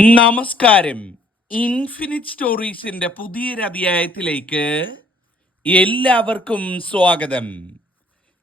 നമസ്കാരം. ഇൻഫിനിറ്റ് സ്റ്റോറീസിന്റെ പുതിയൊരു അധ്യായത്തിലേക്ക് എല്ലാവർക്കും സ്വാഗതം.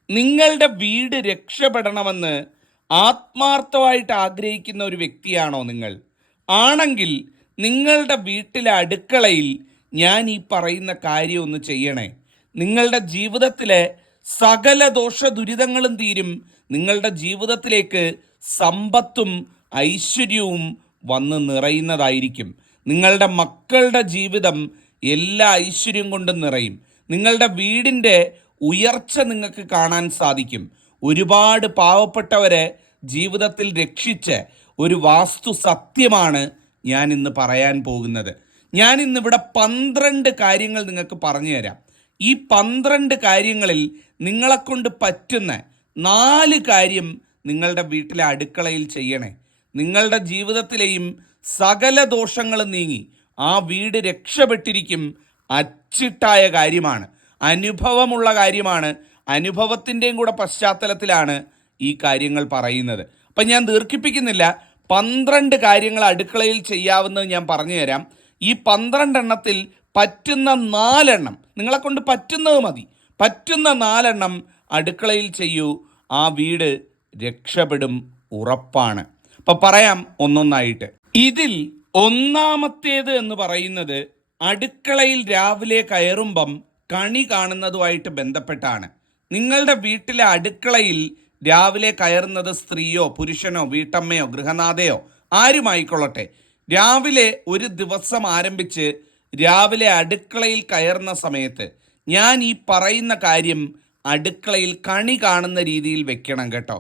നിങ്ങളുടെ വീട് രക്ഷപ്പെടണമെന്ന് ആത്മാർത്ഥമായിട്ട് ആഗ്രഹിക്കുന്ന ഒരു വ്യക്തിയാണോ നിങ്ങൾ? ആണെങ്കിൽ നിങ്ങളുടെ വീട്ടിലെ അടുക്കളയിൽ ഞാൻ ഈ പറയുന്ന കാര്യം ഒന്ന് ചെയ്യണേ. നിങ്ങളുടെ ജീവിതത്തിലെ സകല ദോഷ ദുരിതങ്ങളും തീരും. നിങ്ങളുടെ ജീവിതത്തിലേക്ക് സമ്പത്തും ഐശ്വര്യവും വന്ന് നിറയുന്നതായിരിക്കും. നിങ്ങളുടെ മക്കളുടെ ജീവിതം എല്ലാ ഐശ്വര്യം കൊണ്ടും നിറയും. നിങ്ങളുടെ വീടിന്റെ ഉയർച്ച നിങ്ങൾക്ക് കാണാൻ സാധിക്കും. ഒരുപാട് പാവപ്പെട്ടവരെ ജീവിതത്തിൽ രക്ഷിച്ച് ഒരു വാസ്തു സത്യമാണ് ഞാൻ ഇന്ന് പറയാൻ പോകുന്നത്. ഞാൻ ഇന്നിവിടെ പന്ത്രണ്ട് കാര്യങ്ങൾ നിങ്ങൾക്ക് പറഞ്ഞു തരാം. ഈ പന്ത്രണ്ട് കാര്യങ്ങളിൽ നിങ്ങളെക്കൊണ്ട് പറ്റുന്ന നാല് കാര്യം നിങ്ങളുടെ വീട്ടിലെ അടുക്കളയിൽ ചെയ്യണേ. നിങ്ങളുടെ ജീവിതത്തിലെയും സകല ദോഷങ്ങളും നീങ്ങി. ആ വീട് രക്ഷപ്പെട്ടിരിക്കും അച്ചിട്ടായ കാര്യമാണ്. അനുഭവമുള്ള കാര്യമാണ്. അനുഭവത്തിന്റെയും കൂടെ പശ്ചാത്തലത്തിലാണ് ഈ കാര്യങ്ങൾ പറയുന്നത്. അപ്പം ഞാൻ ദീർഘിപ്പിക്കുന്നില്ല. പന്ത്രണ്ട് കാര്യങ്ങൾ അടുക്കളയിൽ ചെയ്യാവുന്നത് ഞാൻ പറഞ്ഞു തരാം. ഈ പന്ത്രണ്ടെണ്ണത്തിൽ പറ്റുന്ന നാലെണ്ണം നിങ്ങളെ കൊണ്ട് പറ്റുന്നത് മതി. പറ്റുന്ന നാലെണ്ണം അടുക്കളയിൽ ചെയ്യൂ. ആ വീട് രക്ഷപ്പെടും ഉറപ്പാണ്. അപ്പൊ പറയാം ഒന്നൊന്നായിട്ട്. ഇതിൽ ഒന്നാമത്തേത് എന്ന് പറയുന്നത് അടുക്കളയിൽ രാവിലെ കയറുമ്പം കണി കാണുന്നതുമായിട്ട് ബന്ധപ്പെട്ടാണ്. നിങ്ങളുടെ വീട്ടിലെ അടുക്കളയിൽ രാവിലെ കയറുന്നത് സ്ത്രീയോ പുരുഷനോ വീട്ടമ്മയോ ഗൃഹനാഥയോ ആരുമായിക്കൊള്ളട്ടെ. രാവിലെ ഒരു ദിവസം ആരംഭിച്ച് രാവിലെ അടുക്കളയിൽ കയറുന്ന സമയത്ത് ഞാൻ ഈ പറയുന്ന കാര്യം അടുക്കളയിൽ കണി കാണുന്ന രീതിയിൽ വെക്കണം കേട്ടോ.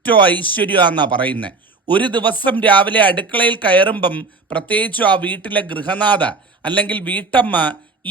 ഏറ്റവും ഐശ്വര്യമാണെന്നാണ് പറയുന്നത് ഒരു ദിവസം രാവിലെ അടുക്കളയിൽ കയറുമ്പം പ്രത്യേകിച്ചും ആ വീട്ടിലെ ഗൃഹനാഥ അല്ലെങ്കിൽ വീട്ടമ്മ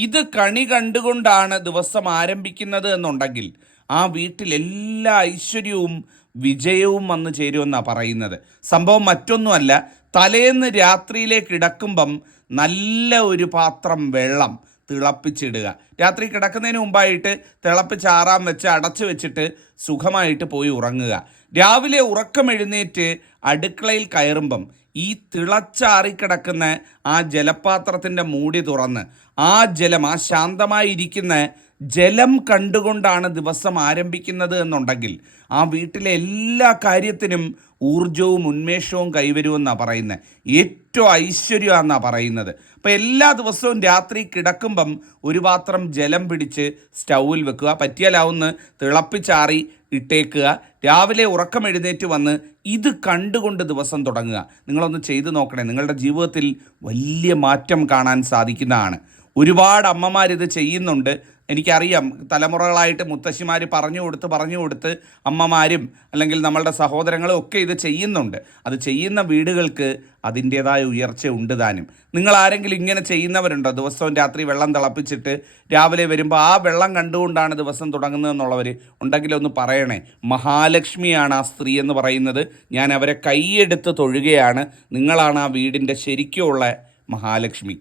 ഇത് കണി കണ്ടുകൊണ്ടാണ് ദിവസം ആരംഭിക്കുന്നത് എന്നുണ്ടെങ്കിൽ ആ വീട്ടിൽ എല്ലാ ഐശ്വര്യവും വിജയവും വന്നു ചേരുമെന്നാണ് പറയുന്നത്. സംഭവം മറ്റൊന്നുമല്ല തലേന്ന് രാത്രിയിലേക്ക് കിടക്കുമ്പം നല്ല ഒരു പാത്രം വെള്ളം തിളപ്പിച്ചിടുക. രാത്രി കിടക്കുന്നതിന് മുമ്പായിട്ട് തിളപ്പിച്ചാറാൻ വെച്ച് അടച്ചു വെച്ചിട്ട് സുഖമായിട്ട് പോയി ഉറങ്ങുക. രാവിലെ ഉറക്കമെഴുന്നേറ്റ് അടുക്കളയിൽ കയറുമ്പം ഈ തിളച്ചാറിക്കിടക്കുന്ന ആ ജലപാത്രത്തിന്റെ മൂടി തുറന്ന് ആ ജലം ആ ശാന്തമായിരിക്കുന്ന ജലം കണ്ടുകൊണ്ടാണ് ദിവസം ആരംഭിക്കുന്നത് എന്നുണ്ടെങ്കിൽ ആ വീട്ടിലെ എല്ലാ കാര്യത്തിനും ഊർജവും ഉന്മേഷവും കൈവരുമെന്നാണ് പറയുന്നത് ഏറ്റവും ഐശ്വര്യമാണെന്നാണ് പറയുന്നത്. അപ്പോൾ എല്ലാ ദിവസവും രാത്രി കിടക്കുമ്പം ഒരു പാത്രം ജലം പിടിച്ച് സ്റ്റൗവിൽ വെക്കുക. പറ്റിയാലാവുന്ന തിളപ്പിച്ചാറി ഇട്ടേക്കുക. രാവിലെ ഉറക്കം എഴുന്നേറ്റ് വന്ന് ഇത് കണ്ടുകൊണ്ട് ദിവസം തുടങ്ങുക. നിങ്ങളൊന്ന് ചെയ്തു നോക്കണേ. നിങ്ങളുടെ ജീവിതത്തിൽ വലിയ മാറ്റം കാണാൻ സാധിക്കുന്നതാണ്. ഒരുപാട് അമ്മമാർ ഇത് ചെയ്യുന്നുണ്ട്. എനിക്കറിയാം തലമുറകളായിട്ട് മുത്തശ്ശിമാർ പറഞ്ഞു കൊടുത്ത് പറഞ്ഞു കൊടുത്ത് അമ്മമാരും അല്ലെങ്കിൽ നമ്മളുടെ സഹോദരങ്ങളും ഒക്കെ ഇത് ചെയ്യുന്നുണ്ട്. അത് ചെയ്യുന്ന വീടുകൾക്ക് അതിന്റേതായ ഉയർച്ച ഉണ്ട് താനും. നിങ്ങൾ ആരെങ്കിലും ഇങ്ങനെ ചെയ്യുന്നവരുണ്ടോ? ദിവസവും രാത്രി വെള്ളം തിളപ്പിച്ചിട്ട് രാവിലെ വരുമ്പോൾ ആ വെള്ളം കണ്ടുകൊണ്ടാണ് ദിവസം തുടങ്ങുന്നതെന്നുള്ളവർ ഉണ്ടെങ്കിൽ ഒന്ന് പറയണേ. മഹാലക്ഷ്മിയാണ് ആ സ്ത്രീ എന്ന് പറയുന്നത്. ഞാൻ അവരെ കൈയെടുത്ത് തൊഴുകയാണ്. നിങ്ങളാണ് ആ വീടിന്റെ ശരിക്കുമുള്ള മഹാലക്ഷ്മി.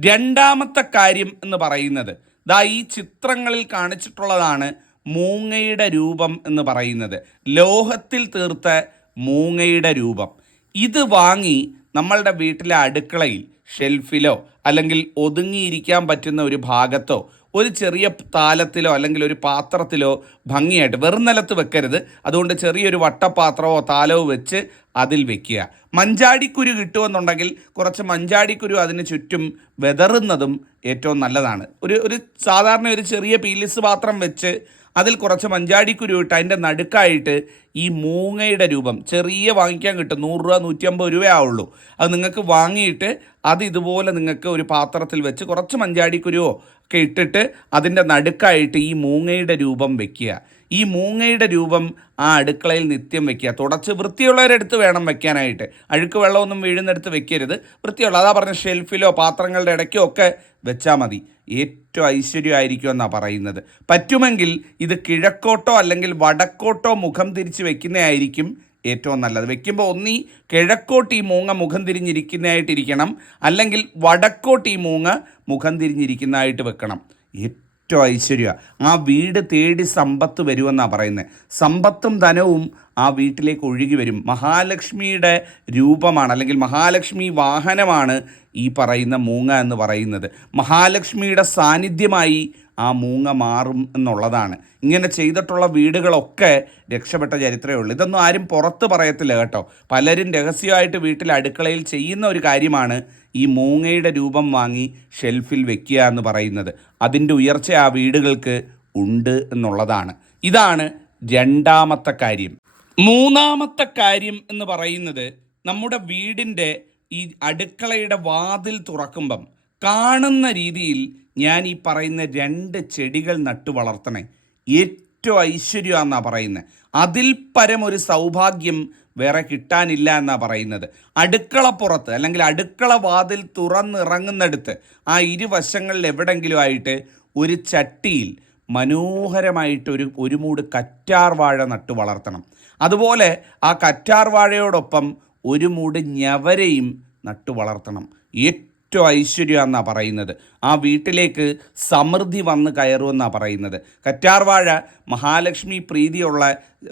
രണ്ടാമത്തെ കാര്യം എന്ന് പറയുന്നത്. ദാ ഈ ചിത്രങ്ങളിൽ കാണിച്ചിട്ടുള്ളതാണ് മൂങ്ങയുടെ രൂപം എന്ന് പറയുന്നത്. ലോഹത്തിൽ തീർത്ത മൂങ്ങയുടെ രൂപം. ഇത് വാങ്ങി നമ്മളുടെ വീട്ടിലെ അടുക്കളയിൽ ഷെൽഫിലോ അല്ലെങ്കിൽ ഒതുങ്ങിയിരിക്കാൻ പറ്റുന്ന ഒരു ഭാഗത്തോ ഒരു ചെറിയ താലത്തിലോ അല്ലെങ്കിൽ ഒരു പാത്രത്തിലോ ഭംഗിയായിട്ട് വെറും നിലത്ത് വെക്കരുത്. അതുകൊണ്ട് ചെറിയൊരു വട്ടപാത്രമോ താലോ വെച്ച് അതിൽ വെക്കുക. മഞ്ചാടിക്കുരു കിട്ടുമെന്നുണ്ടെങ്കിൽ കുറച്ച് മഞ്ചാടിക്കുരു അതിന് ചുറ്റും വെതറുന്നതും ഏറ്റവും നല്ലതാണ്. ഒരു ഒരു സാധാരണ ഒരു ചെറിയ പീലിസ് പാത്രം വെച്ച് അതിൽ കുറച്ച് മഞ്ചാടിക്കുരു ഇട്ട് അതിന്റെ നടുക്കായിട്ട് ഈ മൂങ്ങയുടെ രൂപം ചെറിയ വാങ്ങിക്കാൻ കിട്ടും. നൂറ് രൂപ നൂറ്റമ്പത് രൂപ ആവുള്ളൂ. അത് നിങ്ങൾക്ക് വാങ്ങിയിട്ട് അത് ഇതുപോലെ നിങ്ങൾക്ക് ഒരു പാത്രത്തിൽ വെച്ച് കുറച്ച് മഞ്ചാടിക്കുരുവോ ഒക്കെ ഇട്ടിട്ട് അതിന്റെ നടുക്കായിട്ട് ഈ മൂങ്ങയുടെ രൂപം വെക്കുക. ഈ മൂങ്ങയുടെ രൂപം ആ അടുക്കളയിൽ നിത്യം വെക്കുക. തുടച്ച് വൃത്തിയുള്ളവരെടുത്ത് വേണം വെക്കാനായിട്ട്. അഴുക്ക് വെള്ളമൊന്നും വീഴുന്നിടത്ത് വെക്കരുത്. വൃത്തിയുള്ള അതാ പറഞ്ഞ ഷെൽഫിലോ പാത്രങ്ങളുടെ ഇടയ്ക്കോ ഒക്കെ വെച്ചാൽ മതി. ഏറ്റവും ഐശ്വര്യമായിരിക്കും എന്നാണ് പറയുന്നത്. പറ്റുമെങ്കിൽ ഇത് കിഴക്കോട്ടോ അല്ലെങ്കിൽ വടക്കോട്ടോ മുഖം തിരിച്ച് വെക്കുന്നതായിരിക്കും ഏറ്റവും നല്ലത്. വെക്കുമ്പോൾ ഒന്നീ കിഴക്കോട്ട് ഈ മൂങ്ങ മുഖം തിരിഞ്ഞിരിക്കുന്നതായിട്ടിരിക്കണം. അല്ലെങ്കിൽ വടക്കോട്ട് ഈ മൂങ്ങ മുഖം തിരിഞ്ഞിരിക്കുന്നതായിട്ട് വെക്കണം. ഏറ്റവും ഐശ്വര്യ ആ വീട് തേടി സമ്പത്ത് വരുമെന്നാണ് പറയുന്നത് സമ്പത്തും ധനവും ആ വീട്ടിലേക്ക് ഒഴുകി വരും. മഹാലക്ഷ്മിയുടെ രൂപമാണ് അല്ലെങ്കിൽ മഹാലക്ഷ്മി വാഹനമാണ് ഈ പറയുന്ന മൂങ്ങ എന്ന് പറയുന്നത്. മഹാലക്ഷ്മിയുടെ സാന്നിധ്യമായി ആ മൂങ്ങ മാറും എന്നുള്ളതാണ്. ഇങ്ങനെ ചെയ്തിട്ടുള്ള വീടുകളൊക്കെ രക്ഷപ്പെട്ട ചരിത്രമേ ഉള്ളൂ. ഇതൊന്നും ആരും പുറത്ത് പറയത്തില്ല കേട്ടോ. പലരും രഹസ്യമായിട്ട് വീട്ടിൽ അടുക്കളയിൽ ചെയ്യുന്ന ഒരു കാര്യമാണ് ഈ മൂങ്ങയുടെ രൂപം വാങ്ങി ഷെൽഫിൽ വെക്കുക എന്ന് പറയുന്നത്. അതിന്റെ ഉയർച്ച ആ വീടുകൾക്ക് ഉണ്ട് എന്നുള്ളതാണ്. ഇതാണ് രണ്ടാമത്തെ കാര്യം. മൂന്നാമത്തെ കാര്യം എന്ന് പറയുന്നത് നമ്മുടെ വീടിന്റെ ഈ അടുക്കളയുടെ വാതിൽ തുറക്കുമ്പം കാണുന്ന രീതിയിൽ ഞാൻ ഈ പറയുന്ന രണ്ട് ചെടികൾ നട്ടു വളർത്തണേ. ഏറ്റവും ഐശ്വര്യമാണെന്നാണ് പറയുന്നത് അതിൽ പരം ഒരു സൗഭാഗ്യം വേറെ കിട്ടാനില്ല എന്നാണ് പറയുന്നത്. അടുക്കളപ്പുറത്ത് അല്ലെങ്കിൽ അടുക്കള വാതിൽ തുറന്നിറങ്ങുന്നിടത്ത് ആ ഇരുവശങ്ങളിൽ എവിടെങ്കിലും ആയിട്ട് ഒരു ചട്ടിയിൽ മനോഹരമായിട്ട് ഒരു ഒരു മൂട് കറ്റാർ വാഴ നട്ടു വളർത്തണം. അതുപോലെ ആ കറ്റാർ വാഴയോടൊപ്പം ഒരു മൂട് ഞവരയും നട്ടു വളർത്തണം. ഏറ്റവും ഐശ്വര്യം എന്നാണ് പറയുന്നത്. ആ വീട്ടിലേക്ക് സമൃദ്ധി വന്ന് കയറുമെന്നാണ് പറയുന്നത്. കറ്റാർവാഴ മഹാലക്ഷ്മി പ്രീതിയുള്ള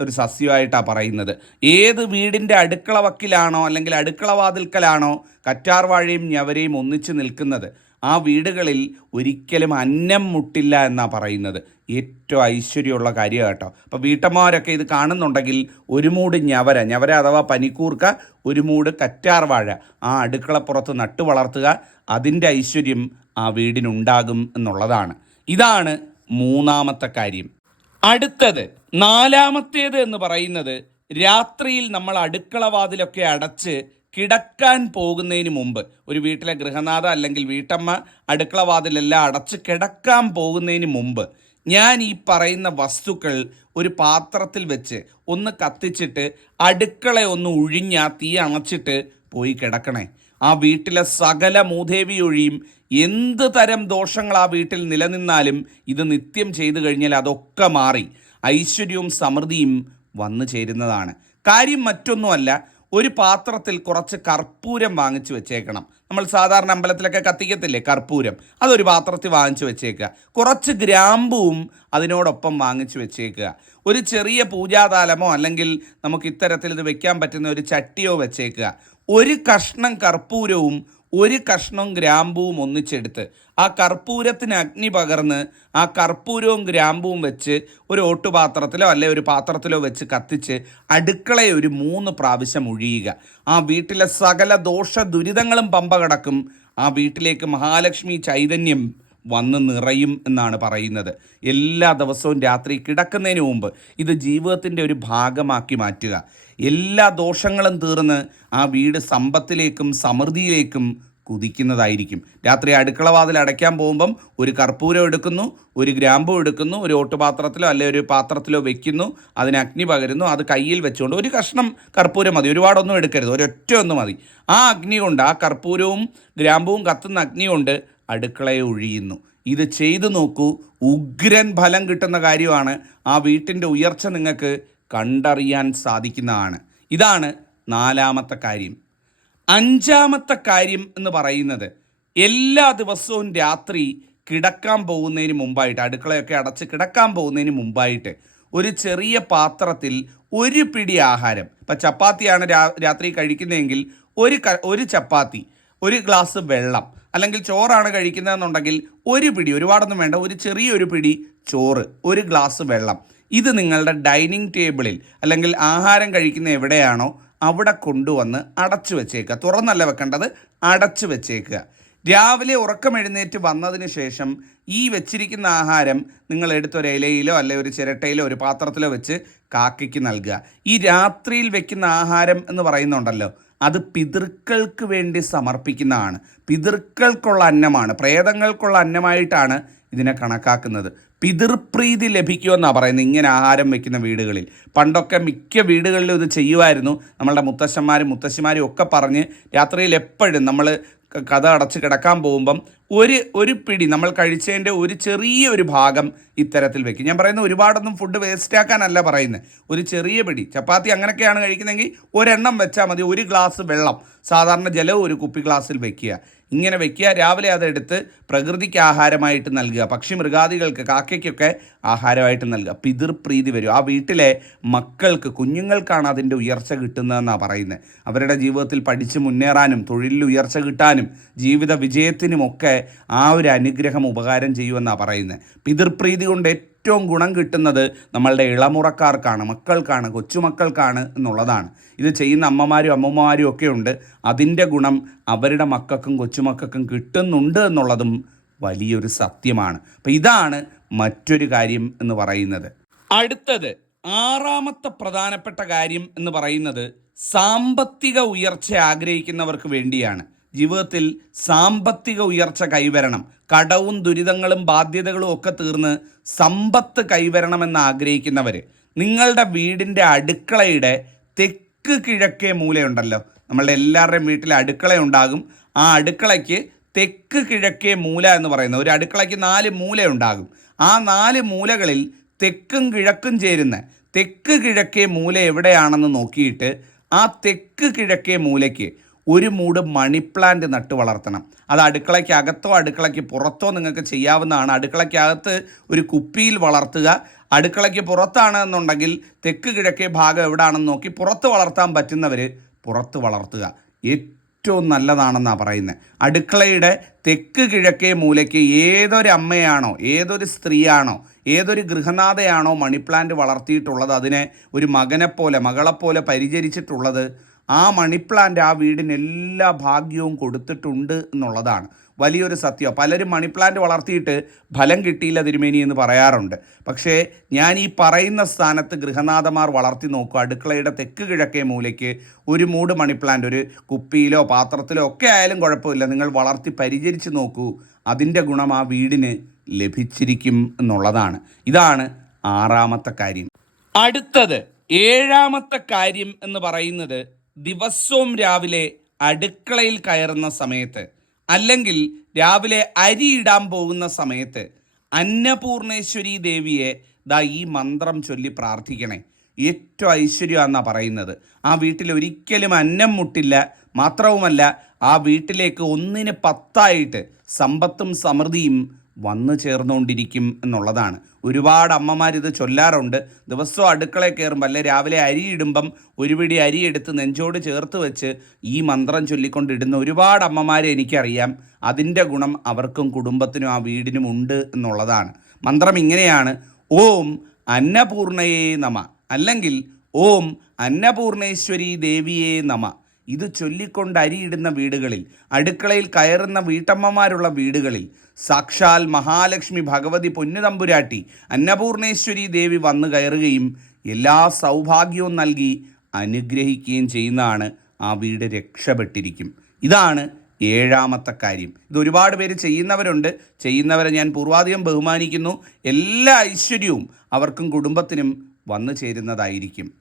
ഒരു സസ്യമായിട്ടാണ് പറയുന്നത്. ഏത് വീടിന്റെ അടുക്കള വക്കിലാണോ അല്ലെങ്കിൽ അടുക്കള വാതിൽക്കലാണോ കറ്റാർവാഴയും ഞവരയും ഒന്നിച്ച് നിൽക്കുന്നത്. ആ വീടുകളിൽ ഒരിക്കലും അന്നം മുട്ടില്ല എന്നാണ് പറയുന്നത്. ഏറ്റവും ഐശ്വര്യമുള്ള കാര്യമാണ് കേട്ടോ. അപ്പോൾ വീട്ടമ്മമാരൊക്കെ ഇത് കാണുന്നുണ്ടെങ്കിൽ ഒരു മൂട് ഞവര ഞവര അഥവാ പനിക്കൂർക്ക ഒരു മൂട് കറ്റാർ വാഴ ആ അടുക്കളപ്പുറത്ത് നട്ടു വളർത്തുക അതിന്റെ ഐശ്വര്യം ആ വീടിനുണ്ടാകും എന്നുള്ളതാണ്. ഇതാണ് മൂന്നാമത്തെ കാര്യം. അടുത്തത് നാലാമത്തേത് എന്ന് പറയുന്നത് രാത്രിയിൽ നമ്മൾ അടുക്കള വാതിലൊക്കെ അടച്ച് കിടക്കാൻ പോകുന്നതിന് മുമ്പ് ഒരു വീട്ടിലെ ഗൃഹനാഥ അല്ലെങ്കിൽ വീട്ടമ്മ അടുക്കള വാതിലെല്ലാം അടച്ച് കിടക്കാൻ പോകുന്നതിന് മുമ്പ് ഞാൻ ഈ പറയുന്ന വസ്തുക്കൾ ഒരു പാത്രത്തിൽ വെച്ച് ഒന്ന് കത്തിച്ചിട്ട് അടുക്കള ഒന്ന് ഉഴിഞ്ഞ തീ അണച്ചിട്ട് പോയി കിടക്കണേ. ആ വീട്ടിലെ സകല മൂദേവി ഒഴിയും എന്ത് തരം ദോഷങ്ങൾ ആ വീട്ടിൽ നിലനിന്നാലും ഇത് നിത്യം ചെയ്തു കഴിഞ്ഞാൽ അതൊക്കെ മാറി ഐശ്വര്യവും സമൃദ്ധിയും വന്നു ചേരുന്നതാണ്. കാര്യം മറ്റൊന്നുമല്ല ഒരു പാത്രത്തിൽ കുറച്ച് കർപ്പൂരം വാങ്ങിച്ചു വെച്ചേക്കണം. നമ്മൾ സാധാരണ അമ്പലത്തിലൊക്കെ കത്തിക്കത്തില്ലേ? കർപ്പൂരം. അതൊരു പാത്രത്തിൽ വാങ്ങിച്ചു വെച്ചേക്കുക. കുറച്ച് ഗ്രാമ്പുവും അതിനോടൊപ്പം വാങ്ങിച്ചു വെച്ചേക്കുക. ഒരു ചെറിയ പൂജാതാലമോ അല്ലെങ്കിൽ നമുക്ക് ഇത്തരത്തിൽ ഇത് വെക്കാൻ പറ്റുന്ന ഒരു ചട്ടിയോ വെച്ചേക്കുക. ഒരു കഷ്ണം കർപ്പൂരവും ഒരു കഷ്ണം ഗ്രാമ്പൂവും ഒന്നിച്ചെടുത്ത് ആ കർപ്പൂരത്തിന് അഗ്നി പകർന്ന് ആ കർപ്പൂരവും ഗ്രാമ്പൂവും വെച്ച് ഒരു ഓട്ടുപാത്രത്തിലോ അല്ലെ ഒരു പാത്രത്തിലോ വെച്ച് കത്തിച്ച് അടുക്കളയെ ഒരു മൂന്ന് പ്രാവശ്യം ഒഴിയുക. ആ വീട്ടിലെ സകല ദോഷ ദുരിതങ്ങളും പമ്പ ആ വീട്ടിലേക്ക് മഹാലക്ഷ്മി ചൈതന്യം വന്ന് നിറയും എന്നാണ് പറയുന്നത്. എല്ലാ ദിവസവും രാത്രി കിടക്കുന്നതിന് മുമ്പ് ഇത് ജീവിതത്തിന്റെ ഒരു ഭാഗമാക്കി മാറ്റുക. എല്ലാ ദോഷങ്ങളും തീർന്ന് ആ വീട് സമ്പത്തിലേക്കും സമൃദ്ധിയിലേക്കും കുതിക്കുന്നതായിരിക്കും. രാത്രി അടുക്കളവാതിൽ അടയ്ക്കാൻ പോകുമ്പം ഒരു കർപ്പൂരം എടുക്കുന്നു ഒരു ഗ്രാമ്പു എടുക്കുന്നു ഒരു ഓട്ടുപാത്രത്തിലോ അല്ലെ ഒരു പാത്രത്തിലോ വെക്കുന്നു അതിന് അഗ്നി പകരുന്നു അത് കയ്യിൽ വെച്ചുകൊണ്ട് ഒരു കഷ്ണം കർപ്പൂരം മതി. ഒരുപാടൊന്നും എടുക്കരുത് ഒരൊറ്റ ഒന്ന് മതി. ആ അഗ്നി കൊണ്ട് ആ കർപ്പൂരവും ഗ്രാമ്പുവും കത്തുന്ന അഗ്നി കൊണ്ട് അടുക്കളയെ ഒഴിയുന്നു. ഇത് ചെയ്തു നോക്കൂ ഉഗ്രൻ ഫലം കിട്ടുന്ന കാര്യമാണ് ആ വീട്ടിന്റെ ഉയർച്ച നിങ്ങൾക്ക് കണ്ടറിയാൻ സാധിക്കുന്നതാണ്. ഇതാണ് നാലാമത്തെ കാര്യം. അഞ്ചാമത്തെ കാര്യം എന്ന് പറയുന്നത് എല്ലാ ദിവസവും രാത്രി കിടക്കാൻ പോകുന്നതിന് മുമ്പായിട്ട് അടുക്കളയൊക്കെ അടച്ച് കിടക്കാൻ പോകുന്നതിന് മുമ്പായിട്ട് ഒരു ചെറിയ പാത്രത്തിൽ ഒരു പിടി ആഹാരം. ഇപ്പം ചപ്പാത്തിയാണ് രാ രാത്രി കഴിക്കുന്നതെങ്കിൽ ഒരു ക ഒരു ചപ്പാത്തി ഒരു ഗ്ലാസ് വെള്ളം അല്ലെങ്കിൽ ചോറാണ് കഴിക്കുന്നതെന്നുണ്ടെങ്കിൽ ഒരു പിടി ഒരുപാടൊന്നും വേണ്ട ഒരു ചെറിയൊരു പിടി ചോറ് ഒരു ഗ്ലാസ് വെള്ളം. ഇത് നിങ്ങളുടെ ഡൈനിങ് ടേബിളിൽ അല്ലെങ്കിൽ ആഹാരം കഴിക്കുന്ന എവിടെയാണോ അവിടെ കൊണ്ടുവന്ന് അടച്ചു വെച്ചേക്കുക. തുറന്നല്ല വെക്കേണ്ടത്? അടച്ചു വെച്ചേക്കുക. രാവിലെ ഉറക്കമെഴുന്നേറ്റ് വന്നതിന് ശേഷം ഈ വെച്ചിരിക്കുന്ന ആഹാരം നിങ്ങൾ എടുത്തൊരു ഇലയിലോ അല്ലെ ഒരു ചിരട്ടയിലോ ഒരു പാത്രത്തിലോ വെച്ച് കാക്കയ്ക്ക് നൽകുക. ഈ രാത്രിയിൽ വെക്കുന്ന ആഹാരം എന്ന് പറയുന്നുണ്ടല്ലോ അത് പിതൃക്കൾക്ക് വേണ്ടി സമർപ്പിക്കുന്നതാണ്. പിതൃക്കൾക്കുള്ള അന്നമാണ് പ്രേതങ്ങൾക്കുള്ള അന്നമായിട്ടാണ് ഇതിനെ കണക്കാക്കുന്നത്. പിതൃപ്രീതി ലഭിക്കുമെന്നാണ് പറയുന്നത്. ഇങ്ങനെ ആഹാരം വെക്കുന്ന വീടുകളിൽ. പണ്ടൊക്കെ മിക്ക വീടുകളിലും ഇത് ചെയ്യുമായിരുന്നു. നമ്മളുടെ മുത്തശ്ശന്മാരും മുത്തശ്ശിമാരും ഒക്കെ പറഞ്ഞ് രാത്രിയിൽ എപ്പോഴും നമ്മൾ കഥ അടച്ച് കിടക്കാൻ പോകുമ്പം ഒരു ഒരു പിടി നമ്മൾ കഴിച്ചതിന്റെ ഒരു ചെറിയ ഒരു ഭാഗം ഇത്തരത്തിൽ വെക്കും. ഞാൻ പറയുന്നത് ഒരുപാടൊന്നും ഫുഡ് വേസ്റ്റ് ആക്കാനല്ല പറയുന്നത് ഒരു ചെറിയ പിടി. ചപ്പാത്തി അങ്ങനെയൊക്കെയാണ് കഴിക്കുന്നതെങ്കിൽ ഒരെണ്ണം വെച്ചാൽ മതി. ഒരു ഗ്ലാസ് വെള്ളം. സാധാരണ ജലവും ഒരു കുപ്പി ഗ്ലാസ്സിൽ വെക്കുക. ഇങ്ങനെ വെക്കുക. രാവിലെ അതെടുത്ത് പ്രകൃതിക്ക് ആഹാരമായിട്ട് നൽകുക. പക്ഷി മൃഗാദികൾക്ക് കാക്കയ്ക്കൊക്കെ ആഹാരമായിട്ട് നൽകുക. പിതൃപ്രീതി വരും. ആ വീട്ടിലെ മക്കൾക്ക് കുഞ്ഞുങ്ങൾക്കാണ് അതിന്റെ ഉയർച്ച കിട്ടുന്നതെന്നാണ് പറയുന്നത്. അവരുടെ ജീവിതത്തിൽ പഠിച്ച് മുന്നേറാനും തൊഴിലിൽ ഉയർച്ച കിട്ടാനും ജീവിത വിജയത്തിനുമൊക്കെ ആ ഒരു അനുഗ്രഹം ഉപകാരം ചെയ്യുമെന്നാണ് പറയുന്നത് പിതൃപ്രീതി കൊണ്ട് ഏറ്റവും ഗുണം കിട്ടുന്നത് നമ്മളുടെ ഇളമുറക്കാർക്കാണ് മക്കൾക്കാണ് കൊച്ചുമക്കൾക്കാണ് എന്നുള്ളതാണ്. ഇത് ചെയ്യുന്ന അമ്മമാരും അമ്മമാരും ഒക്കെ ഉണ്ട്. അതിന്റെ ഗുണം അവരുടെ മക്കൾക്കും കൊച്ചുമക്കൾക്കും കിട്ടുന്നുണ്ട് എന്നുള്ളതും വലിയൊരു സത്യമാണ്. അപ്പം ഇതാണ് മറ്റൊരു കാര്യം എന്ന് പറയുന്നത്. അടുത്തത് ആറാമത്തെ പ്രധാനപ്പെട്ട കാര്യം എന്ന് പറയുന്നത് സാമ്പത്തിക ഉയർച്ച ആഗ്രഹിക്കുന്നവർക്ക് വേണ്ടിയാണ്. ജീവിതത്തിൽ സാമ്പത്തിക ഉയർച്ച കൈവരണം കടവും ദുരിതങ്ങളും ബാധ്യതകളും ഒക്കെ തീർന്ന് സമ്പത്ത് കൈവരണമെന്ന് ആഗ്രഹിക്കുന്നവർ നിങ്ങളുടെ വീടിന്റെ അടുക്കളയുടെ തെക്ക് കിഴക്കേ മൂലയുണ്ടല്ലോ. നമ്മളുടെ എല്ലാവരുടെയും വീട്ടിൽ അടുക്കളയുണ്ടാകും ആ അടുക്കളയ്ക്ക് തെക്ക് കിഴക്കേ മൂല എന്ന് പറയുന്നത് ഒരു അടുക്കളയ്ക്ക് നാല് മൂലയുണ്ടാകും ആ നാല് മൂലകളിൽ തെക്കും കിഴക്കും ചേരുന്ന തെക്ക് കിഴക്കേ മൂല എവിടെയാണെന്ന് നോക്കിയിട്ട് ആ തെക്ക് കിഴക്കേ മൂലയ്ക്ക് ഒരു മൂട് മണി പ്ലാന്റ് നട്ട് വളർത്തണം. അത് അടുക്കളയ്ക്ക് അകത്തോ അടുക്കളയ്ക്ക് പുറത്തോ നിങ്ങൾക്ക് ചെയ്യാവുന്നതാണ്. അടുക്കളയ്ക്കകത്ത് ഒരു കുപ്പിയിൽ വളർത്തുക. അടുക്കളയ്ക്ക് പുറത്താണെന്നുണ്ടെങ്കിൽ തെക്ക് കിഴക്കേ ഭാഗം എവിടെയാണെന്ന് നോക്കി പുറത്ത് വളർത്താൻ പറ്റുന്നവർ പുറത്ത് വളർത്തുക. ഏറ്റവും നല്ലതാണെന്നാണ് പറയുന്നത് അടുക്കളയുടെ തെക്ക് കിഴക്കേ മൂലയ്ക്ക് ഏതൊരു അമ്മയാണോ ഏതൊരു സ്ത്രീയാണോ ഏതൊരു ഗൃഹനാഥയാണോ മണി പ്ലാന്റ് വളർത്തിയിട്ടുള്ളത് അതിനെ ഒരു മകനെപ്പോലെ മകളെപ്പോലെ പരിചരിച്ചിട്ടുള്ളത് ആ മണിപ്ലാന്റ് ആ വീടിന് എല്ലാ ഭാഗ്യവും കൊടുത്തിട്ടുണ്ട് എന്നുള്ളതാണ് വലിയൊരു സത്യം. പലരും മണിപ്ലാന്റ് വളർത്തിയിട്ട് ഫലം കിട്ടിയില്ല തിരുമേനി എന്ന് പറയാറുണ്ട്. പക്ഷേ ഞാൻ ഈ പറയുന്ന സ്ഥാനത്ത് ഗൃഹനാഥമാർ വളർത്തി നോക്കുക അടുക്കളയുടെ തെക്ക് കിഴക്കേ മൂലയ്ക്ക് ഒരു മൂട് മണിപ്ലാന്റ് ഒരു കുപ്പിയിലോ പാത്രത്തിലോ ഒക്കെ ആയാലും കുഴപ്പമില്ല. നിങ്ങൾ വളർത്തി പരിചരിച്ച് നോക്കൂ. അതിന്റെ ഗുണം ആ വീടിന് ലഭിച്ചിരിക്കും എന്നുള്ളതാണ്. ഇതാണ് ആറാമത്തെ കാര്യം. അടുത്തത് ഏഴാമത്തെ കാര്യം എന്ന് പറയുന്നത് ദിവസവും രാവിലെ അടുക്കളയിൽ കയറുന്ന സമയത്ത് അല്ലെങ്കിൽ രാവിലെ അരി ഇടാൻ പോകുന്ന സമയത്ത് അന്നപൂർണേശ്വരി ദേവിയെ ദാ ഈ മന്ത്രം ചൊല്ലി പ്രാർത്ഥിക്കണേ. ഏറ്റവും ഐശ്വര്യമാണെന്നാണ് പറയുന്നത്. ആ വീട്ടിൽ ഒരിക്കലും അന്നം മുട്ടില്ല. മാത്രവുമല്ല ആ വീട്ടിലേക്ക് ഒന്നിന് പത്തായിട്ട് സമ്പത്തും സമൃദ്ധിയും വന്നു ചേർന്നുകൊണ്ടിരിക്കും എന്നുള്ളതാണ്. ഒരുപാട് അമ്മമാർ ഇത് ചൊല്ലാറുണ്ട്. ദിവസവും അടുക്കളയിൽ കയറുമ്പോൾ അല്ലെ രാവിലെ അരി ഇടുമ്പം ഒരു പിടി അരി എടുത്ത് നെഞ്ചോട് ചേർത്ത് വെച്ച് ഈ മന്ത്രം ചൊല്ലിക്കൊണ്ടിടുന്ന ഒരുപാട് അമ്മമാരെ എനിക്കറിയാം. അതിന്റെ ഗുണം അവർക്കും കുടുംബത്തിനും ആ വീടിനും ഉണ്ട് എന്നുള്ളതാണ്. മന്ത്രം ഇങ്ങനെയാണ്. ഓം അന്നപൂർണയേ നമ. അല്ലെങ്കിൽ ഓം അന്നപൂർണേശ്വരി ദേവിയേ നമ. ഇത് ചൊല്ലിക്കൊണ്ട് അരിയിടുന്ന വീടുകളിൽ അടുക്കളയിൽ കയറുന്ന വീട്ടമ്മമാരുള്ള വീടുകളിൽ സാക്ഷാൽ മഹാലക്ഷ്മി ഭഗവതി പൊന്നുതമ്പുരാട്ടി അന്നപൂർണേശ്വരി ദേവി വന്നു കയറുകയും എല്ലാ സൗഭാഗ്യവും നൽകി അനുഗ്രഹിക്കുകയും ചെയ്യുന്നതാണ് ആ വീട് രക്ഷപ്പെട്ടിരിക്കും. ഇതാണ് ഏഴാമത്തെ കാര്യം. ഇത് ഒരുപാട് പേര് ചെയ്യുന്നവരുണ്ട്. ചെയ്യുന്നവരെ ഞാൻ പൂർവാധികം ബഹുമാനിക്കുന്നു. എല്ലാ ഐശ്വര്യവും അവർക്കും കുടുംബത്തിനും വന്നു ചേരുന്നതായിരിക്കും.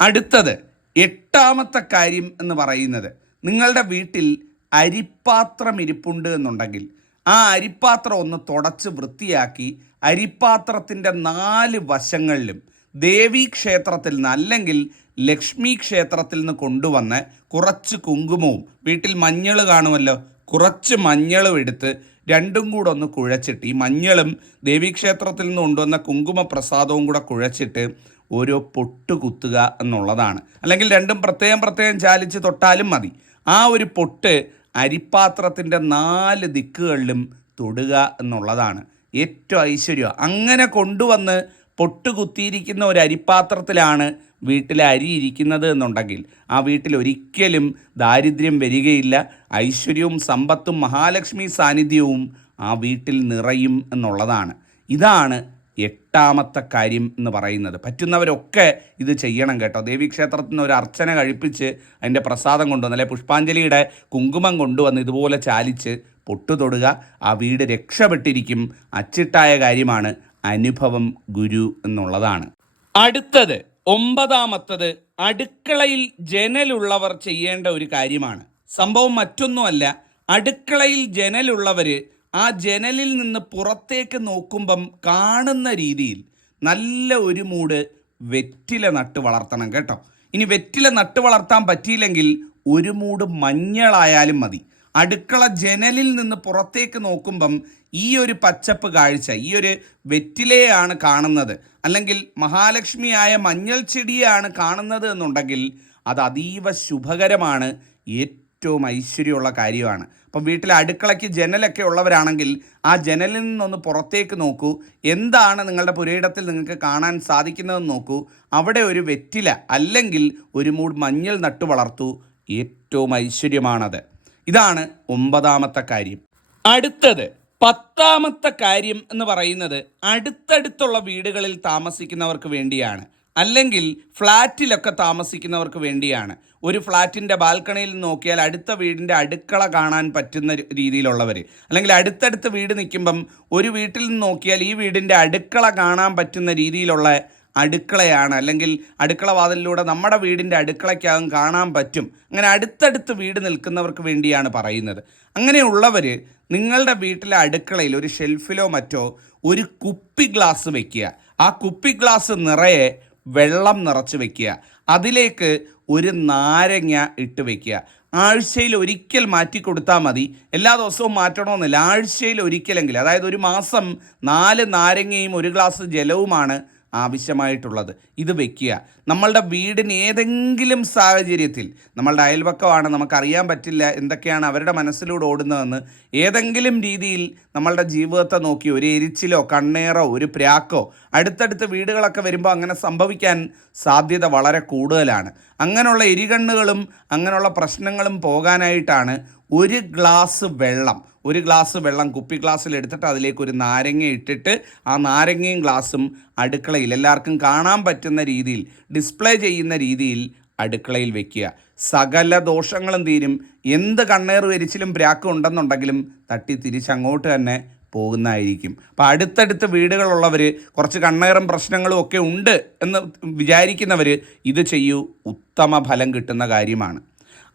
അടുത്തത് എട്ടാമത്തെ കാര്യം എന്ന് പറയുന്നത് നിങ്ങളുടെ വീട്ടിൽ അരിപ്പാത്രം ഇരിപ്പുണ്ട് എന്നുണ്ടെങ്കിൽ ആ അരിപ്പാത്രം ഒന്ന് തുടച്ച് വൃത്തിയാക്കി അരിപ്പാത്രത്തിന്റെ നാല് വശങ്ങളിലും ദേവീ ക്ഷേത്രത്തിൽ നിന്ന് അല്ലെങ്കിൽ ലക്ഷ്മി ക്ഷേത്രത്തിൽ നിന്ന് കൊണ്ടുവന്ന് കുറച്ച് കുങ്കുമവും വീട്ടിൽ മഞ്ഞൾ കാണുമല്ലോ കുറച്ച് മഞ്ഞളും എടുത്ത് രണ്ടും കൂടെ ഒന്ന് കുഴച്ചിട്ട് ഈ മഞ്ഞളും ദേവീക്ഷേത്രത്തിൽ നിന്ന് കൊണ്ടുവന്ന കുങ്കുമ പ്രസാദവും കൂടെ കുഴച്ചിട്ട് ഓരോ പൊട്ട് കുത്തുക എന്നുള്ളതാണ്. അല്ലെങ്കിൽ രണ്ടും പ്രത്യേകം പ്രത്യേകം ചാലിച്ച് തൊട്ടാലും മതി. ആ ഒരു പൊട്ട് അരിപ്പാത്രത്തിന്റെ നാല് ദിക്കുകളിലും തൊടുക എന്നുള്ളതാണ് ഏറ്റവും ഐശ്വര്യം. അങ്ങനെ കൊണ്ടുവന്ന് പൊട്ട് കുത്തിയിരിക്കുന്ന ഒരു അരിപ്പാത്രത്തിലാണ് വീട്ടിലെ അരി ഇരിക്കുന്നത് എന്നുണ്ടെങ്കിൽ ആ വീട്ടിൽ ഒരിക്കലും ദാരിദ്ര്യം വരികയില്ല. ഐശ്വര്യവും സമ്പത്തും മഹാലക്ഷ്മി സാന്നിധ്യവും ആ വീട്ടിൽ നിറയും എന്നുള്ളതാണ്. ഇതാണ് എട്ടാമത്തെ കാര്യം എന്ന് പറയുന്നത്. പറ്റുന്നവരൊക്കെ ഇത് ചെയ്യണം കേട്ടോ. ദേവീക്ഷേത്രത്തിൽ നിന്ന് ഒരു അർച്ചന കഴിപ്പിച്ച് അതിന്റെ പ്രസാദം കൊണ്ടുവന്ന് അല്ലെ പുഷ്പാഞ്ജലിയുടെ കുങ്കുമം കൊണ്ടുവന്ന് ഇതുപോലെ ചാലിച്ച് പൊട്ടു തൊടുക ആ വീട് രക്ഷപ്പെട്ടിരിക്കും അച്ചിട്ടായ കാര്യമാണ് അനുഭവം ഗുരു എന്നുള്ളതാണ്. അടുത്തത് ഒമ്പതാമത്തത് അടുക്കളയിൽ ജനലുള്ളവർ ചെയ്യേണ്ട ഒരു കാര്യമാണ്. സംഭവം മറ്റൊന്നുമല്ല അടുക്കളയിൽ ജനലുള്ളവർ ആ ജനലിൽ നിന്ന് പുറത്തേക്ക് നോക്കുമ്പം കാണുന്ന രീതിയിൽ നല്ല ഒരു മൂട് വെറ്റില നട്ട് വളർത്തണം കേട്ടോ. ഇനി വെറ്റില നട്ട് വളർത്താൻ പറ്റിയില്ലെങ്കിൽ ഒരു മൂട് മഞ്ഞളായാലും മതി. അടുക്കള ജനലിൽ നിന്ന് പുറത്തേക്ക് നോക്കുമ്പം ഈ ഒരു പച്ചപ്പ് കാഴ്ച ഈ ഒരു വെറ്റിലയാണ് കാണുന്നത്. അല്ലെങ്കിൽ മഹാലക്ഷ്മിയായ മഞ്ഞൾ ചെടിയാണ് കാണുന്നത് എന്നുണ്ടെങ്കിൽ അത് അതീവ ശുഭകരമാണ് ഏറ്റവും ഐശ്വര്യമുള്ള കാര്യമാണ്. അപ്പം വീട്ടിലെ അടുക്കളയ്ക്ക് ജനലൊക്കെ ഉള്ളവരാണെങ്കിൽ ആ ജനലിൽ നിന്നൊന്ന് പുറത്തേക്ക് നോക്കൂ. എന്താണ് നിങ്ങളുടെ പുരയിടത്തിൽ നിങ്ങൾക്ക് കാണാൻ സാധിക്കുന്നതെന്ന് നോക്കൂ. അവിടെ ഒരു വെറ്റില അല്ലെങ്കിൽ ഒരു മൂട് മഞ്ഞൾ നട്ടു വളർത്തു. ഏറ്റവും ഐശ്വര്യമാണത്. ഇതാണ് ഒമ്പതാമത്തെ കാര്യം. അടുത്തത് പത്താമത്തെ കാര്യം എന്ന് പറയുന്നത് അടുത്തടുത്തുള്ള വീടുകളിൽ താമസിക്കുന്നവർക്ക് വേണ്ടിയാണ്. അല്ലെങ്കിൽ ഫ്ലാറ്റിലൊക്കെ താമസിക്കുന്നവർക്ക് വേണ്ടിയാണ്. ഒരു ഫ്ലാറ്റിന്റെ ബാൽക്കണിയിൽ നോക്കിയാൽ അടുത്ത വീടിന്റെ അടുക്കള കാണാൻ പറ്റുന്ന രീതിയിലുള്ളവർ അല്ലെങ്കിൽ അടുത്തടുത്ത് വീട് നിൽക്കുമ്പം ഒരു വീട്ടിൽ നിന്ന് നോക്കിയാൽ ഈ വീടിന്റെ അടുക്കള കാണാൻ പറ്റുന്ന രീതിയിലുള്ള അടുക്കളയാണ്. അല്ലെങ്കിൽ അടുക്കള വാതിലിലൂടെ നമ്മുടെ വീടിന്റെ അടുക്കളയ്ക്കകം കാണാൻ പറ്റും. അങ്ങനെ അടുത്തടുത്ത് വീട് നിൽക്കുന്നവർക്ക് വേണ്ടിയാണ് പറയുന്നത്. അങ്ങനെയുള്ളവർ നിങ്ങളുടെ വീട്ടിലെ അടുക്കളയിൽ ഒരു ഷെൽഫിലോ മറ്റോ ഒരു കുപ്പി ഗ്ലാസ് വയ്ക്കുക ആ കുപ്പി ഗ്ലാസ് നിറയെ വെള്ളം നിറച്ച് വെക്കുക. അതിലേക്ക് ഒരു നാരങ്ങ ഇട്ട് വെക്കുക. ആഴ്ചയിൽ ഒരിക്കൽ മാറ്റി കൊടുത്താൽ മതി. എല്ലാ ദിവസവും മാറ്റണമെന്നില്ല. ആഴ്ചയിൽ ഒരിക്കലെങ്കിലും അതായത് ഒരു മാസം നാല് നാരങ്ങയും ഒരു ഗ്ലാസ് ജലവുമാണ് ആവശ്യമായിട്ടുള്ളത്. ഇത് വെക്കുക. നമ്മളുടെ വീടിന് ഏതെങ്കിലും സാഹചര്യത്തിൽ നമ്മളുടെ അയൽവക്കമാണ് നമുക്കറിയാൻ പറ്റില്ല എന്തൊക്കെയാണ് അവരുടെ മനസ്സിലൂടെ ഓടുന്നതെന്ന് ഏതെങ്കിലും രീതിയിൽ നമ്മളുടെ ജീവിതത്തെ നോക്കി ഒരു എരിച്ചിലോ കണ്ണേറോ ഒരു പ്രാക്കോ അടുത്തടുത്ത് വീടുകളൊക്കെ വരുമ്പോൾ അങ്ങനെ സംഭവിക്കാൻ സാധ്യത വളരെ കൂടുതലാണ്. അങ്ങനെയുള്ള എരികണ്ണുകളും അങ്ങനെയുള്ള പ്രശ്നങ്ങളും പോകാനായിട്ടാണ് ഒരു ഗ്ലാസ് വെള്ളം ഒരു ഗ്ലാസ് വെള്ളം കുപ്പി ഗ്ലാസ്സിൽ എടുത്തിട്ട് അതിലേക്ക് ഒരു നാരങ്ങ ഇട്ടിട്ട് ആ നാരങ്ങയും ഗ്ലാസും അടുക്കളയിൽ എല്ലാവർക്കും കാണാൻ പറ്റുന്ന രീതിയിൽ ഡിസ്പ്ലേ ചെയ്യുന്ന രീതിയിൽ അടുക്കളയിൽ വെക്കുക. സകല ദോഷങ്ങളും തീരും. എന്ത് കണ്ണേർ വരിച്ചിലും പ്രാക്കും ഉണ്ടെന്നുണ്ടെങ്കിലും തട്ടി തിരിച്ചങ്ങോട്ട് തന്നെ പോകുന്നതായിരിക്കും. അപ്പം അടുത്തടുത്ത് വീടുകളുള്ളവർ കുറച്ച് കണ്ണേറും പ്രശ്നങ്ങളും ഒക്കെ ഉണ്ട് എന്ന് വിചാരിക്കുന്നവർ ഇത് ചെയ്യൂ. ഉത്തമ ഫലം കിട്ടുന്ന കാര്യമാണ്.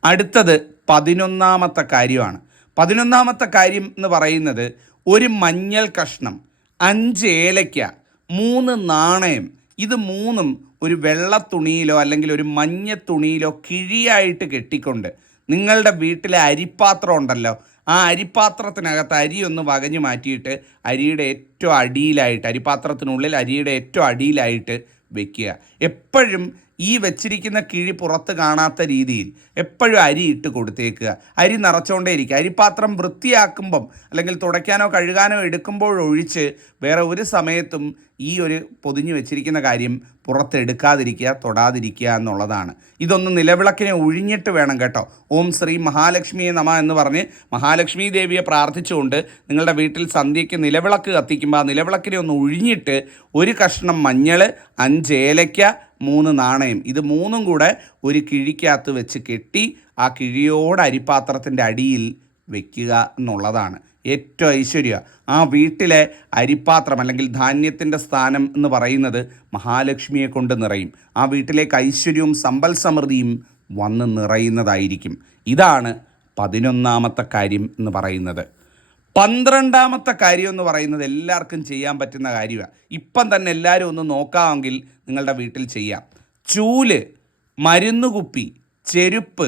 അടുത്തത് പതിനൊന്നാമത്തെ കാര്യമാണ്. പതിനൊന്നാമത്തെ കാര്യം എന്ന് പറയുന്നത് ഒരു മഞ്ഞൾ കഷ്ണം അഞ്ച് ഏലയ്ക്ക മൂന്ന് നാണയം. ഇത് മൂന്നും ഒരു വെള്ള തുണിയിലോ അല്ലെങ്കിൽ ഒരു മഞ്ഞ തുണിയിലോ കിഴിയായിട്ട് കെട്ടിക്കൊണ്ട് നിങ്ങളുടെ വീട്ടിലെ അരിപ്പാത്രം ഉണ്ടല്ലോ ആ അരിപ്പാത്രത്തിനകത്ത് അരി ഒന്ന് വകഞ്ഞു മാറ്റിയിട്ട് അരിയുടെ ഏറ്റവും അടിയിലായിട്ട് അരിപ്പാത്രത്തിനുള്ളിൽ അരിയുടെ ഏറ്റവും അടിയിലായിട്ട് വെക്കുക. എപ്പോഴും ഈ വെച്ചിരിക്കുന്ന കിഴി പുറത്ത് കാണാത്ത രീതിയിൽ എപ്പോഴും അരി ഇട്ട് കൊടുത്തേക്കുക. അരി നിറച്ചുകൊണ്ടേ ഇരിക്കുക. അരിപ്പാത്രം വൃത്തിയാക്കുമ്പം അല്ലെങ്കിൽ തുടയ്ക്കാനോ കഴുകാനോ എടുക്കുമ്പോഴൊഴിച്ച് വേറെ ഒരു സമയത്തും ഈ ഒരു പൊതിഞ്ഞു വെച്ചിരിക്കുന്ന കാര്യം പുറത്തെടുക്കാതിരിക്കുക തൊടാതിരിക്കുക എന്നുള്ളതാണ്. ഇതൊന്ന് നിലവിളക്കിനെ ഒഴിഞ്ഞിട്ട് വേണം കേട്ടോ. ഓം ശ്രീ മഹാലക്ഷ്മിയെ നമ എന്ന് പറഞ്ഞ് മഹാലക്ഷ്മി ദേവിയെ പ്രാർത്ഥിച്ചുകൊണ്ട് നിങ്ങളുടെ വീട്ടിൽ സന്ധ്യയ്ക്ക് നിലവിളക്ക് കത്തിക്കുമ്പോൾ ആ നിലവിളക്കിനെ ഒന്ന് ഒഴിഞ്ഞിട്ട് ഒരു കഷ്ണം മഞ്ഞൾ അഞ്ച് ഏലയ്ക്ക മൂന്ന് നാണയം. ഇത് മൂന്നും കൂടെ ഒരു കിഴിക്കകത്ത് വെച്ച് കെട്ടി ആ കിഴിയോട് അരിപ്പാത്രത്തിന്റെ അടിയിൽ വെക്കുക എന്നുള്ളതാണ് ഏറ്റവും ഐശ്വര്യ. ആ വീട്ടിലെ അരിപ്പാത്രം അല്ലെങ്കിൽ ധാന്യത്തിന്റെ സ്ഥാനം എന്ന് പറയുന്നത് മഹാലക്ഷ്മിയെ കൊണ്ട് നിറയും. ആ വീട്ടിലേക്ക് ഐശ്വര്യവും സമ്പൽ സമൃദ്ധിയും വന്ന് നിറയുന്നതായിരിക്കും. ഇതാണ് പതിനൊന്നാമത്തെ കാര്യം എന്ന് പറയുന്നത്. പന്ത്രണ്ടാമത്തെ കാര്യം എന്ന് പറയുന്നത് എല്ലാവർക്കും ചെയ്യാൻ പറ്റുന്ന കാര്യമാണ് ഇപ്പം തന്നെ എല്ലാവരും ഒന്ന് നോക്കാമെങ്കിൽ നിങ്ങളുടെ വീട്ടിൽ ചെയ്യാം. ചൂൽ മരുന്നുകുപ്പി ചെരുപ്പ്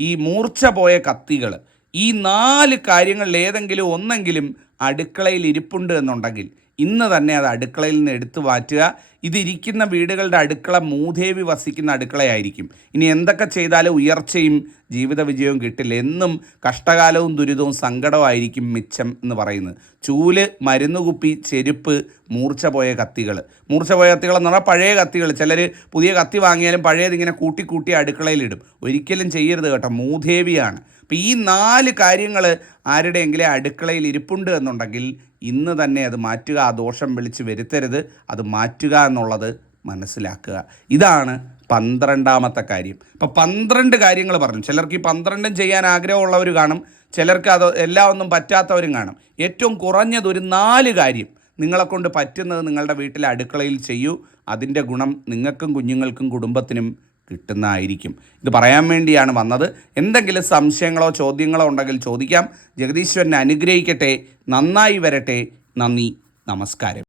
ഈ മൂർച്ച പോയ കത്തികൾ ഈ നാല് കാര്യങ്ങളിൽ ഏതെങ്കിലും ഒന്നെങ്കിലും അടുക്കളയിൽ ഇരിപ്പുണ്ട് എന്നുണ്ടെങ്കിൽ ഇന്ന് തന്നെ അത് അടുക്കളയിൽ നിന്ന് എടുത്തു മാറ്റുക ഇതിരിക്കുന്ന വീടുകളുടെ അടുക്കള മൂദേവി വസിക്കുന്ന അടുക്കളയായിരിക്കും. ഇനി എന്തൊക്കെ ചെയ്താലും ഉയർച്ചയും ജീവിത വിജയവും കിട്ടില്ല. എന്നും കഷ്ടകാലവും ദുരിതവും സങ്കടമായിരിക്കും മിച്ചം എന്ന് പറയുന്നത്. ചൂൽ മരുന്നുകുപ്പി ചെരുപ്പ് മൂർച്ച പോയ കത്തികൾ. മൂർച്ച പോയ കത്തികൾ എന്ന് പറഞ്ഞാൽ പഴയ കത്തികൾ. ചിലർ പുതിയ കത്തി വാങ്ങിയാലും പഴയത് ഇങ്ങനെ കൂട്ടി കൂട്ടി അടുക്കളയിലിടും ഒരിക്കലും ചെയ്യരുത് കേട്ടോ. മൂദേവിയാണ് അപ്പം ഈ നാല് കാര്യങ്ങൾ ആരുടെയെങ്കിലും അടുക്കളയിൽ ഇരിപ്പുണ്ട് എന്നുണ്ടെങ്കിൽ ഇന്ന് തന്നെ അത് മാറ്റുക ആ ദോഷം വിളിച്ച് വരുത്തരുത്. അത് മാറ്റുക എന്നുള്ളത് മനസ്സിലാക്കുക. ഇതാണ് പന്ത്രണ്ടാമത്തെ കാര്യം. അപ്പം പന്ത്രണ്ട് കാര്യങ്ങൾ പറഞ്ഞു. ചിലർക്ക് ഈ പന്ത്രണ്ടും ചെയ്യാൻ ആഗ്രഹമുള്ളവർ കാണും. ചിലർക്ക് അത് എല്ലാം ഒന്നും പറ്റാത്തവരും കാണും. ഏറ്റവും കുറഞ്ഞത് ഒരു നാല് കാര്യം നിങ്ങളെക്കൊണ്ട് പറ്റുന്നത് നിങ്ങളുടെ വീട്ടിലെ അടുക്കളയിൽ ചെയ്യൂ. അതിന്റെ ഗുണം നിങ്ങൾക്കും കുഞ്ഞുങ്ങൾക്കും കുടുംബത്തിനും കിട്ടുന്നതായിരിക്കും. ഇത് പറയാൻ വേണ്ടിയാണ് വന്നത്. എന്തെങ്കിലും സംശയങ്ങളോ ചോദ്യങ്ങളോ ഉണ്ടെങ്കിൽ ചോദിക്കാം. ജഗദീശ്വരനെ അനുഗ്രഹിക്കട്ടെ. നന്നായി വരട്ടെ. നന്ദി. നമസ്കാരം.